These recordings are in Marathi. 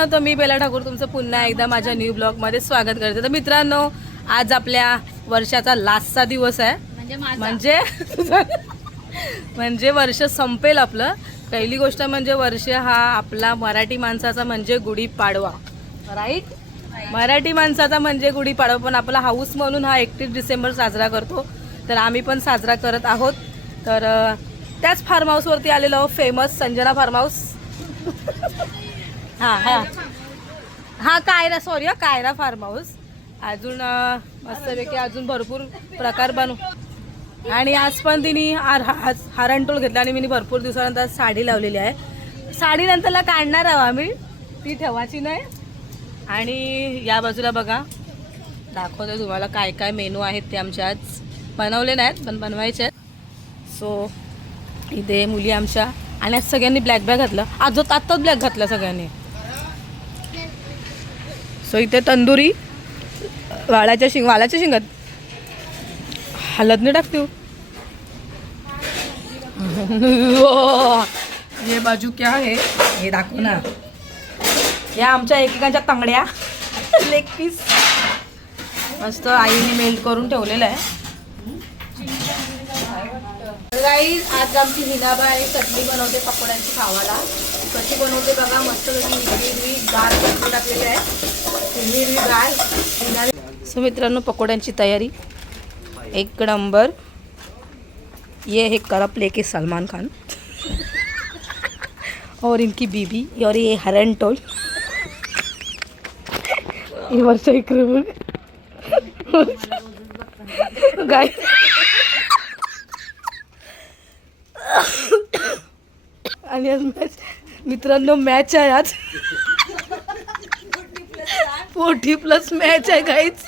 मित्रांनो, तर मी बेला ठाकूर तुमचं पुन्हा एकदा माझ्या न्यू ब्लॉगमध्ये स्वागत करते. तर मित्रांनो, आज आपल्या वर्षाचा लास्टचा दिवस आहे. म्हणजे वर्ष संपेल आपलं. पहिली गोष्ट म्हणजे वर्ष हा आपला मराठी माणसाचा म्हणजे गुढीपाडवा, राईट. मराठी माणसाचा म्हणजे गुढीपाडवा, पण आपला हाऊस म्हणून हा 31 डिसेंबर साजरा करतो. तर आम्ही पण साजरा करत आहोत. तर त्याच फार्म हाऊसवरती आलेलो आहोत, फेमस संजना फार्म हाऊस. हा Kaira, sorry Kaira farm house. अजून मस्तपैकी अजून भरपूर प्रकार बनवू. आणि आज पण तिने हारणटोल घेतला आणि मी भरपूर दिवसानंतर साडी लावलेली आहे. साडी नंतरला काढणार आहोत आम्ही, ती ठेवायची नाही. आणि या बाजूला बघा, दाखवते तुम्हाला काय काय मेनू आहेत ते आमच्या आज बनवले नाहीत पण बनवायचे आहेत. सो इथे मुली आमच्या, आणि आज सगळ्यांनी ब्लॅक बॅग घातलं. आत्ताच ब्लॅक घातला सगळ्यांनी. सो इथे तंदुरी वालाच्या शिंगात हलत नाही टाकते. हे बाजू क्या आहे हे दाखव ना. या आमच्या एकेकांच्या तांगड्या लेग पीस मस्त आईने मेल्ट करून ठेवलेलं आहे. गाईज, आज आमची हिनाबाई चटणी बनवते पकोड्यांची खावाला. कशी बनवते बघा, मस्त हिरवी गार चटणी टाकलेली आहे. हिरवी गार. सो मित्रांनो, पकोड्यांची तयारी एक नंबर. ये है करप लेके सलमान खान और इनकी बीबी, और ये हरणटोल. ये वर्ष एक गाय. आणि आज मित्रांनो मॅच आहे आज. 40+ मॅच आहे गाईच.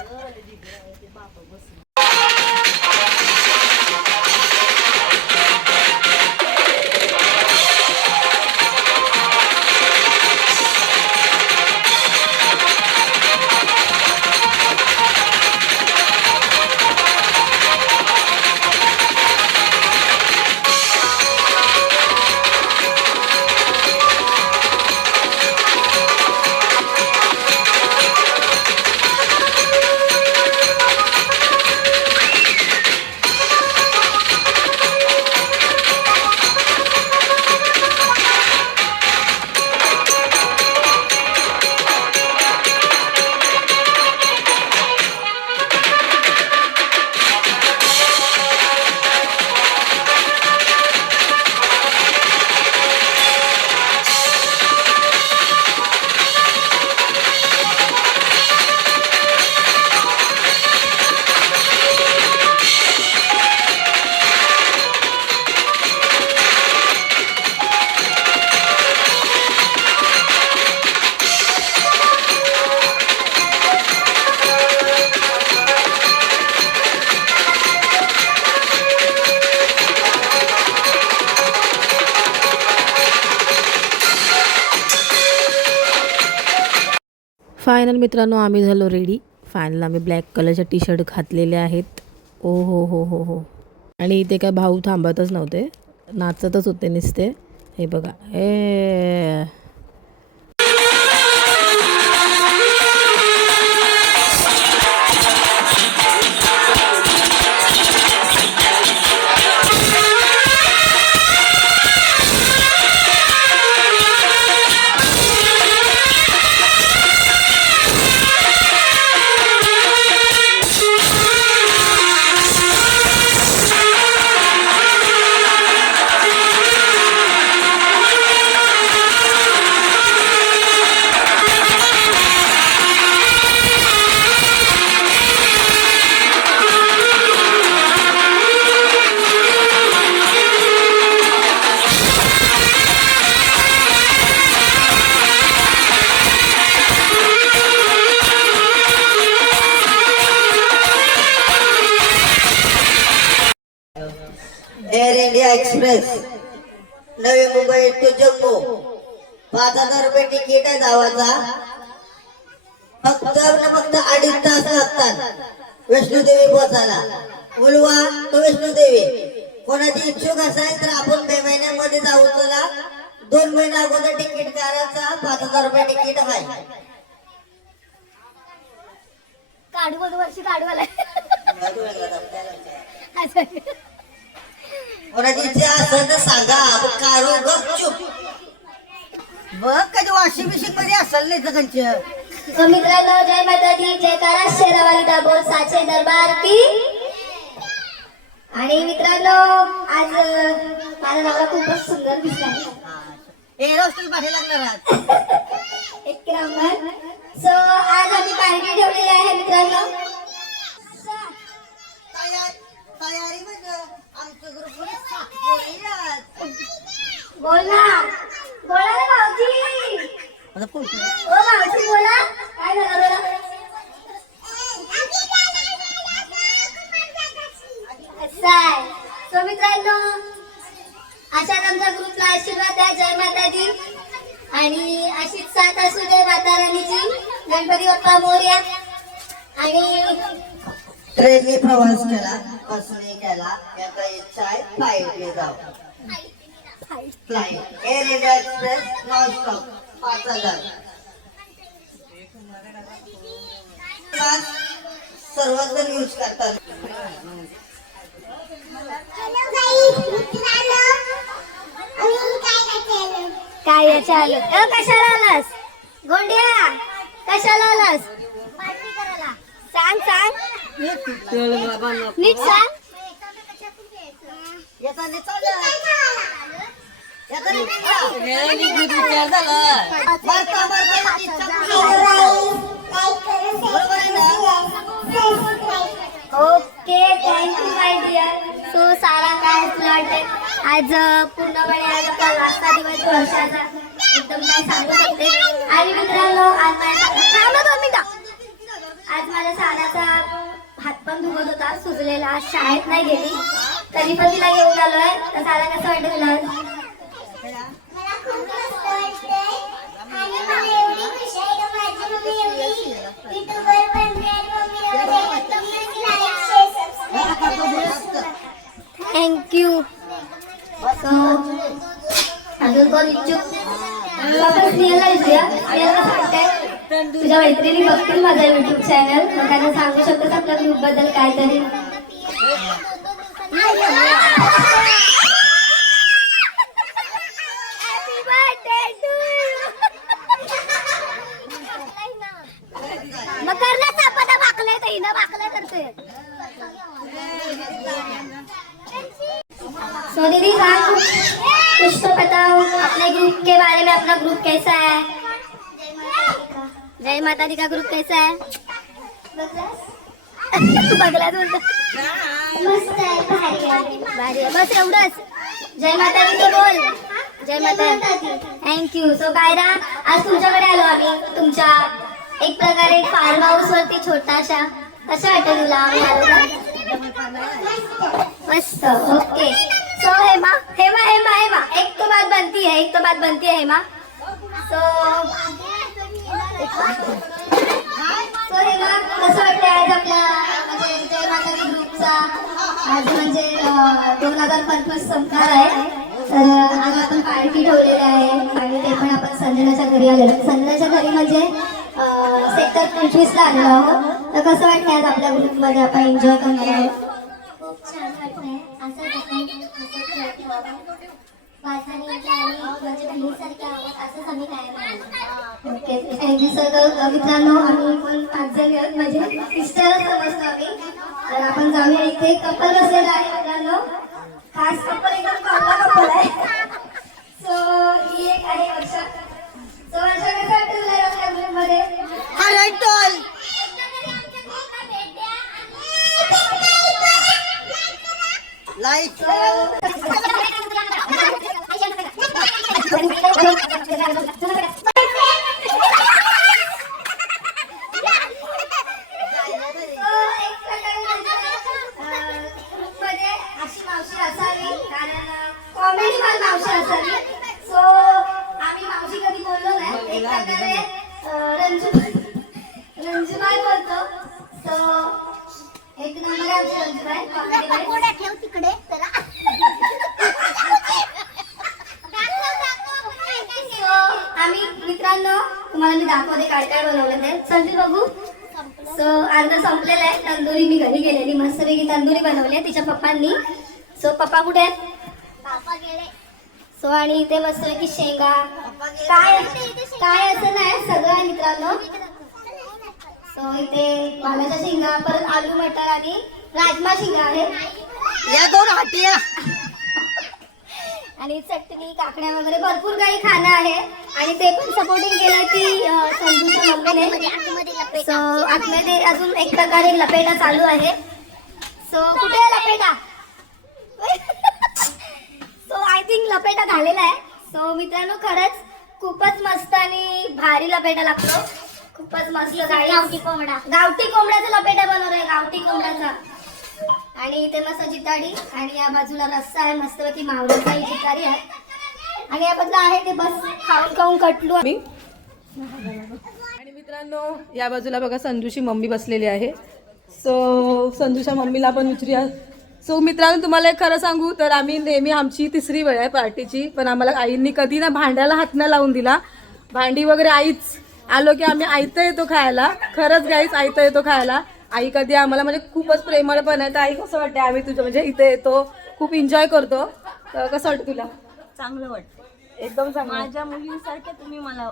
फायनल मित्रांनो, आम्ही झालो रेडी. फायनल आम्ही ब्लॅक कलरचे टी शर्ट घातलेले आहेत. ओ हो हो हो हो. आणि इथे काय भाऊ थांबतच नव्हते, नाचतच होते नुसते. हे बघा, हे air India express Navi Mumbai to Jammu 5,000 रुपये तिकीट आहे जावाचा. फक्त 2.5 तास लागतात वैष्णोदेवी पोहोचायला. मुलवा तो वैष्णोदेवी. कोणाची इच्छुक असेल तर आपण 2 महिन्यामध्ये जाऊ. चला 2 महिना अगोदर तिकीट करायचा 5,000 रुपये तिकीट आहे. काढू बघ वर्षी काढू आलाय. कोणाची इच्छा असेल तर सांगा. काढू गपचूप बघ कधी वॉशिंग मशीन मध्ये असेल नाही सगळ्यांचं. तो मित्रांनो जय माता दी जयकारा शेरावाली दाबोळ साचे दरबार की. आणि मित्रांनो आज माझा नवरा खूपच सुंदर दिसला. एरोस्टेल पाठी लागणार आहात. एक नंबर. सो आज आम्ही पार्टी ठेवलेली आहे मित्रांनो. तयारी म्हणजे आमचं ग्रुप बोल ना बोला ना भाऊजी. ओ भाऊजी बोला काय झालं बोला. असं आहे. सो मित्रांनो अशाच आमच्या ग्रुपला आशीर्वाद द्या. जय माता दी. आणि अशीच साथ असू दे माता राणीची. गणपती बाप्पा मोरया. आणि ट्रेनने प्रवास केला, बसने केला, याचा इच्छा आहे फ्लाईटने जाऊ. Flight air India express nonstop 5,000. सर्वजण यूज करतात. काय चालू कशाला आलास गोंडिया. कशाला आलास सांग सांग नीट सांग. Okay thank you my dear. So सारा काय तुला वाटते आज पूर्णपणे आज आपला लास्टचा दिवस वर्षाचा एकदम काय सांगू शकते. आणि मित्रांनो आज आज माझ्या साराचा हात पण दुखत होता सुजलेला. आज शाळेत नाही गेली तरी पण तिला घेऊन आलोय. तर सारा कसं वाटतं तुला. मला खूप मस्त वाटतंय आणि मला एवढी खुशी आहे की माझी मम्मी एवढी युट्यूबवर बनली आणि मम्मी एवढी एकदम लाईक शेअर सबस्क्राईब. थँक्यू. अजून कोण इच्छुक वापस स्नेहला विचारूया. स्नेहला सांगताय तुझ्या मैत्रिणी बघतील माझा युट्यूब चॅनल. मग त्यांना सांगू शकतोस आपल्या ग्रुप बद्दल काहीतरी. मग करणार सापदा बाकलाय तर हिनं बाकलाय करतोय. सो दीदी सांग कुछ तो बताओ अपने ग्रुप के बारे में. अपना ग्रुप कैसा है. जय माता दी का ग्रुप कैसा है. बगलाच बोलतो. मस्त आहे भारी आहे. भारी आहे. बस एवढंच. जय माता दी तो बोल. जय माता दी. थँक्यू. सो कायरा आज तुमच्याकडे आलो आम्ही तुमच्या एक प्रकारे फार्म हाऊस वरती छोटाशा. कसं वाटतं तुला आम्ही आलो का. मस्त. ओके. सो हेमा हेमा हेमा हेमा एक तो बात बनती है हेमा. सो हेमा कसं वाटतं आज आपल्या म्हणजे जय माता दी ग्रुपचा आज म्हणजे 2025 संपणार आहे. तर आज आपण पार्टी ठेवलेली आहे आणि ते पण आपण संजनाच्या घरी आलेलो. संजनाच्या घरी म्हणजे सेक्टर 25ला आलेलो आहोत. तर कसं वाटतं आज आपल्या ग्रुपमध्ये आपण एन्जॉय करणार आहोत. खूप छान वाटतंय. असंच आपण असंच राहतो वासानी आणि म्हणजे बहिणीसारखे आहोत असंच आम्ही कायम राहू. Okay thank you sir. मित्रांनो आम्ही पण 5 जण आहोत म्हणजे सिस्टरच समजतो आम्ही. तर आपण जाऊया. इथे कपल बसलेला आहे मित्रांनो. खास कपल एकदम चांगला कपल आहे. सो ही एक आहे वर्षा. सो वर्षा कसं वाटतं तुला आपल्या ग्रुपमध्ये. लाईट अशी मावशी असावी कारण कॉमेडी पण मावशी असावी. सो आम्ही मावशी कधी बोललो नाही. एक प्रकारे रंजुबाई बोलतो. सो एक नंबर आहे आमची रंजुबाई. कॉमेडी ठेव तिकडे अर्ध संपलेलं आहे. तंदुरी मी घरी गेलेली मस्तपैकी तंदुरी बनवली आहे तिच्या पप्पांनी. सो पप्पा कुठे आहेत? पापा गेले. सो आणि इथे मस्तपैकी शेंगा काय काय असं नाही सगळं आहे मित्रांनो. सो इथे वालाच्या शेंगा, परत आलू मटर आणि राजमा शेंगा आहे या 2 हाटिया. आणि चटणी काकड्या वगैरे भरपूर काही खाणं आहे. आणि ते पण सपोर्टिंग केलं की संजूच्या मम्मीने. सो आतमध्ये अजून एक प्रकारे लपेटा चालू आहे. सो कुठे आहे लपेटा? सो आय थिंक लपेटा झालेला आहे. सो मित्रांनो खरंच खूपच मस्त आणि भारी लपेटा लागतो. खूपच मस्त गावठी कोंबड्याचा लपेटा बनवलाय, गावठी कोंबड्याचा. आणि इथे मस्त जिताडी आणि या बाजूला रस्सा आहे मस्तपैकी मावळाचा जितारी आहे. आणि या बाजूला आहे ते बस खाऊन खाऊन कटलो आम्ही. आणि मित्रांनो या बाजूला बघा संजूची मम्मी बसलेली आहे. सो संजूच्या मम्मीला पण विचारूया. सो मित्रांनो तुम्हाला एक खरं सांगू तर आम्ही नेहमी आमची 3री वेळ आहे पार्टीची, पण आम्हाला आईंनी कधी ना भांड्याला हात नाही लावून दिला. भांडी वगैरे आईच आलो की आम्ही आयतं येतो खायला. खरंच गाईच आयतं येतो खायला. आई कधी आम्हाला म्हणजे खूपच प्रेमळ पण आहे. तर आई कसं वाटतं आम्ही तुझं म्हणजे इथे येतो खूप एन्जॉय करतो. तर कसं वाटतं तुला? चांगलं वाटतं. एकदम चांगलं. माझ्या मुलीसारख्या तुम्ही मला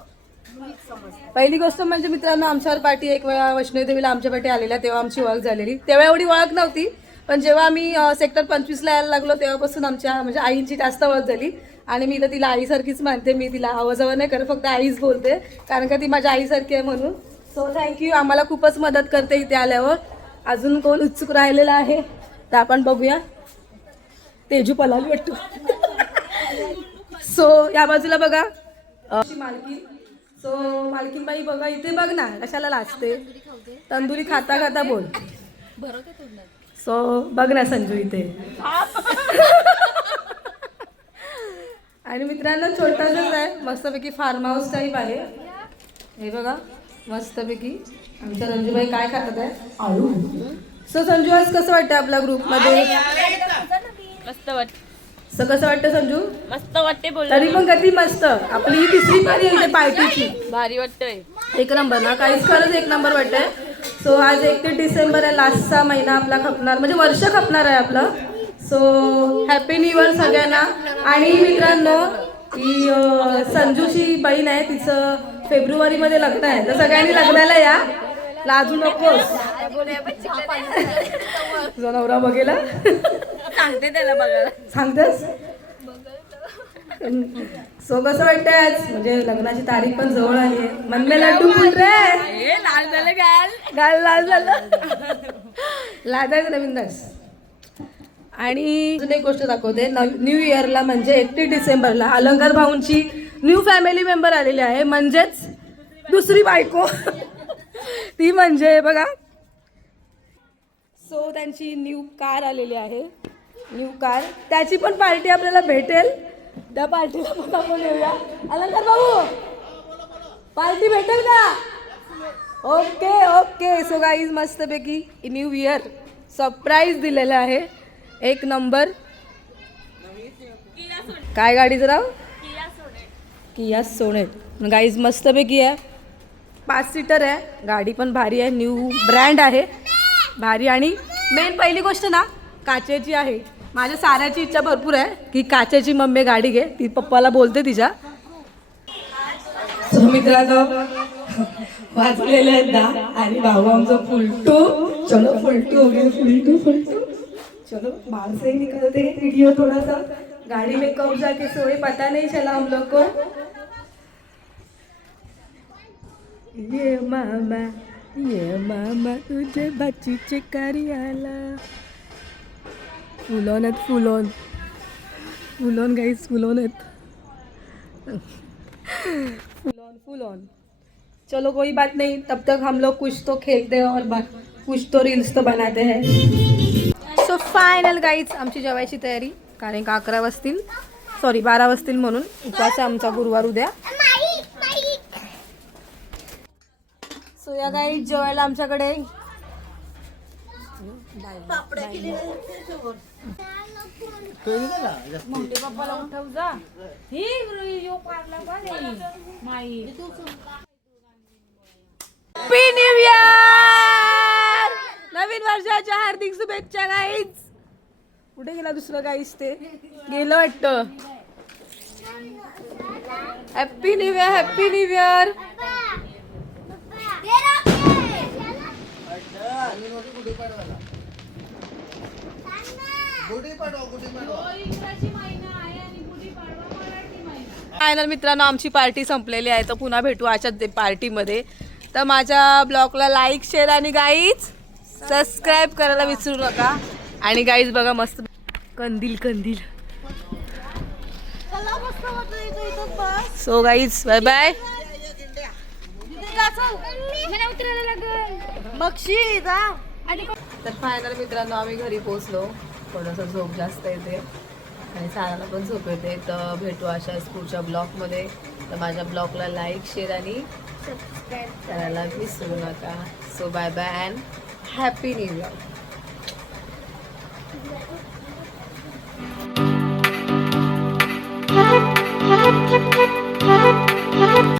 मुलीच समजता. पहिली गोष्ट म्हणजे मित्रांनो आमच्यावर पार्टी एक वेळा वैष्णोदेवीला आमच्या पार्टी आलेल्या तेव्हा आमची ओळख झालेली. तेव्हा एवढी ओळख नव्हती, पण जेव्हा आम्ही सेक्टर 25ला यायला लागलो तेव्हापासून आमच्या म्हणजे आईंची जास्त ओळख झाली. आणि मी तर तिला आईसारखीच मानते. मी तिला आवाजावर नाही करत, फक्त आईच बोलते कारण का ती माझ्या आईसारखी आहे म्हणून. So thank you. आम्हाला खूपच मदत करते इथे आल्यावर. अजून कोण उत्सुक राहिलेला आहे तर आपण बघूया. तेजू पलाली वाटतो. सो या बाजूला बघा मालकीन. सो मालकीन बाई बघा इथे बघ ना कशाला लाजते. तंदुरी खाता खाता बोल. सो बघ ना संजू इथे. आणि मित्रांनो छोटासाच आहे मस्तपैकी फार्म हाऊस टाईप आहे. हे बघा मस्तपैकी आमच्या रंजूबाई काय खातात आहे आळू. सो संजू आज कसं वाटतं आपल्या ग्रुपमध्ये? मस्त वाटत. सो कसं वाटतं संजू? मस्त वाटते बोल. तरी पण कधी मस्त. आपली ही 3री पारी आहे इथे पार्टीची. भारी वाटतंय. एक नंबर ना काहीच खरंच एक नंबर वाटतंय. सो आज 31 डिसेंबर आहे. लास्टचा महिना आपला खपणार म्हणजे वर्ष खपणार आहे आपलं. सो हॅपी न्यू इयर सगळ्यांना. आणि मित्रांनो ही संजूची बहीण आहे, तिचं फेब्रुवारीमध्ये लग्न आहे. तर सगळ्यांनी लग्नाला या, लाजू नकोस. तुझा नवरा बघेला सांगते त्याला बघायला. सांगतेस. सो कसं वाटतंय आज म्हणजे लग्नाची तारीख पण जवळ आली आहे. मन में लड्डू फुल रे. लाल झालं गाल. गाल लाल झालं. लाजायचं नवीन दास. आणि अजून एक गोष्ट दाखवते. न्यू इयरला म्हणजे 31 डिसेंबरला अलंकार भाऊंची न्यू फॅमिली मेंबर आलेली आहे, म्हणजेच दुसरी बायको. ती म्हणजे बघा. सो त्यांची न्यू कार आलेली आहे. न्यू कार त्याची पण पार्टी आपल्याला भेटेल. त्या पार्टीला पण आपण येऊया. अलंकार भाऊ पार्टी भेटेल का? Okay okay. सो गाईज मस्तपैकी न्यू इयर सरप्राईज दिलेलं आहे. एक नंबर. काय गाडीचं नाव? KIA sonnet. गाईज मस्तपैकी आहे. 5 सीटर आहे. गाडी पण भारी आहे. न्यू ब्रँड आहे भारी. आणि मेन पहिली गोष्ट ना काचेची आहे. माझ्या साऱ्याची इच्छा भरपूर आहे की काचेची मम्मी गाडी घे. ती पप्पाला बोलते तिच्या. सो मित्रांनो वाजलेले आहेत 10 आणि भाऊ आमचा फुलटू. चलो फुलटू हो गया. फुलटू चलो बाहर से ही निकलते हैं. वीडियो थोड़ा सा गाड़ी में कब जाके सोए पता नहीं चला हम लोग को. ये मामा तुझे बच्ची कारी आला. फुलोन आहेत फुलोन गाईस फुलोन आहेत. फुलोन. चलो कोई बात नहीं. तब तक हम लोग कुछ तो खेलते हैं और कुछ तो रील्स तो बनाते हैं. सो फायनल गाईज आमची जेवायची तयारी. कारण का 11 वाजतील 12 वाजतील म्हणून उपवास आहे आमचा गुरुवार उद्या. सो या गाईज जेवायला आमच्याकडे मम्मी पप्पाला उठव जा. Happy new year. नवीन वर्षाच्या हार्दिक शुभेच्छा गाईज. कुठे गेला दुसरं गाईज? ते गेलं वाटतं. Happy new year, happy new year. Final मित्रांनो, आमची पार्टी संपलेली आहे. तर पुन्हा भेटू अशाच पार्टीमध्ये. तर माझ्या ब्लॉगला लाईक, शेअर आणि गाईज सबस्क्राईब करायला विसरू नका. आणि गाईज बघा मस्त कंदील कंदील. So guys bye bye. तर फायनल मित्रांनो आम्ही घरी पोहोचलो. थोडंसं झोप जास्त येते आणि साराला पण झोप येते. तर भेटू अशाच पुढच्या ब्लॉगमध्ये. तर माझ्या ब्लॉगला लाईक, शेअर आणि सबस्क्राईब करायला विसरू नका. So bye bye and happy new year.